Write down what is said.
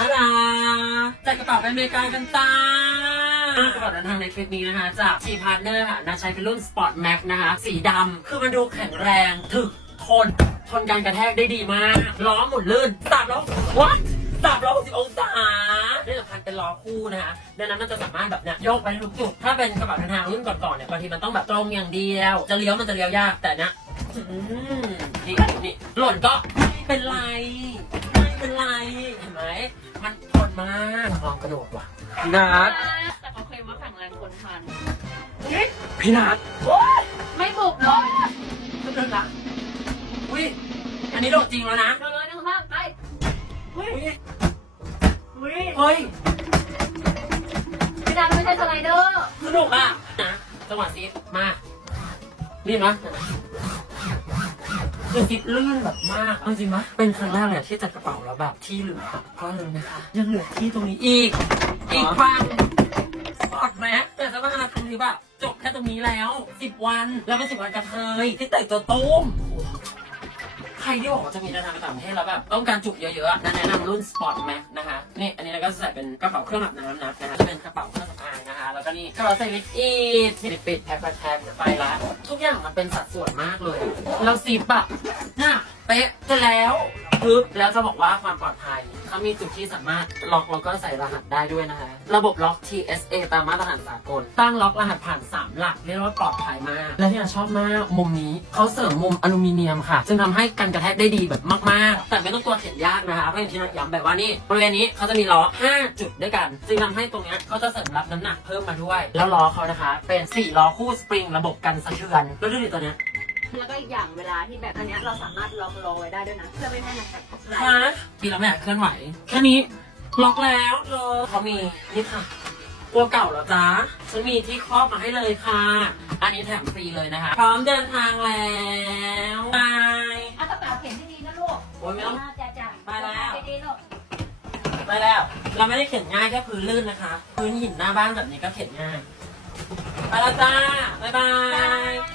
อาดาจัดกระเป๋าไปอเมริกากันจ้ากระเป๋าเดินทางในคลิปนี้นะคะ จาก G Partner ค่ะนาใช้เป็นรุ่น Sport Max นะคะ สีดำคือมันดูแข็งแรงถึกทน ทนการกระแทกได้ดีมาก ล้อหมุนลื่นสามล้อวัดสามร้อยหกสิบองศาที่สำคัญเป็นล้อคู่นะคะดังนั้นมันจะสามารถแบบเนี้ยโยกไปทุกจุด ถ้าเป็นกระเป๋าเดินทางรุ่นก่อนๆเนี่ยบางทีมันต้องแบบตรงอย่างเดียว จะเลี้ยวมันจะเลี้ยวยากแต่เนี้ยนี่นี่หล่นก็ไม่เป็นไร เป็นไร เห็นไหม มันทนมากลองกระโดดว่ะ พี่นัทแต่เขาเคยมาแข่งแรงคนทัน พี่นัทไม่บุกเลยไม่เป็นไรอุ้ย อันนี้โดดจริงแล้วนะ โดนเลยหนึ่งข้างไปอุ้ยอุ้ยเฮ้ยพี่ดาไม่ใช่สไลเดอร์ สนุกอะนะจังหวะซีดมา นี่นะ คือซิดลื่นแบบมากเอาจริงไหมเป็นครั้งแรกเลยที่จัดกระเป๋าแล้วแบบที่เหลือก็เลยนะคะ ยังเหลือที่ตรงนี้อีก อีกฟังสปอตแม็กแต่สภาพตรงนี้แบบจบแค่ตรงนี้แล้วสิบวันแล้วเป็นสิบวันกระเทยที่แต่งตัวตุ้มใครที่บอกว่าจะมีเดินทางไปต่างประเทศแล้วแบบต้องการจุกเยอะๆอะแนะนำรุ่น Sport Max นะคะนี่อันนี้เราก็จะใส่เป็นกระเป๋าเครื่องอาบน้ำนะนะคะจะเป็นกระเป๋าเครื่อง แล้วก็นี่กระเป๋าใส่วิตอีดปิดปิดแพ็คแพ็คไปละทุกอย่างมันเป็นสัดส่วนมากเลยแล้วซิปอะน่ะเป๊ะจะแล้ว ปึ๊บแล้วจะบอกว่าความปลอดภัยเขามีจุดที่สามารถล็อกแล้วก็ใส่รหัสได้ด้วยนะคะ ระบบล็อก TSA ตามมาตรฐานสากล ตั้งล็อกรหัสผ่าน 3 หลักเรียกว่าปลอดภัยมาก และที่เราชอบมากมุมนี้เขาเสริมมุมอลูมิเนียมค่ะ ซึ่งทำให้กันกระแทกได้ดีแบบมากๆ แต่ไม่ต้องกลัวเข็นยากนะคะเพราะอย่างที่นัดย้ำแบบว่านี่บริเวณนี้เขาจะมีล้อ 5 จุดด้วยกันจึงทำให้ตรงนี้เขาจะเสริมรับน้ำหนักเพิ่มมาด้วย แล้วล้อเขานะคะ เป็น4ล้อคู่สปริงระบบกันสะเทือนแล้วดูดิตัวเนี้ย แล้วก็อีกอย่างเวลาที่แบบอันเนี้ยเราสามารถล็อกรอไว้ได้ด้วยนะเพื่อไม่ให้มันแบบไหลฮะทีเราไม่อยากเคลื่อนไหว แค่นี้ ล็อกแล้วเธอเขามีนี่ค่ะ ตัวเก่าเหรอจ๊ะฉันมีที่ครอบมาให้เลยค่ะ อันนี้แถมฟรีเลยนะคะ พร้อมเดินทางแล้วบายอะกระเป๋าเข็นดีนะลูกโอ้ยไม่ต้องจ้าจ้าไปแล้ว ดีๆลูกไปแล้ว เราไม่ได้เข็นง่ายแค่พื้นลื่นนะคะ พื้นหินหน้าบ้านแบบนี้ก็เข็นง่าย ไปแล้วจ้า บ๊ายบาย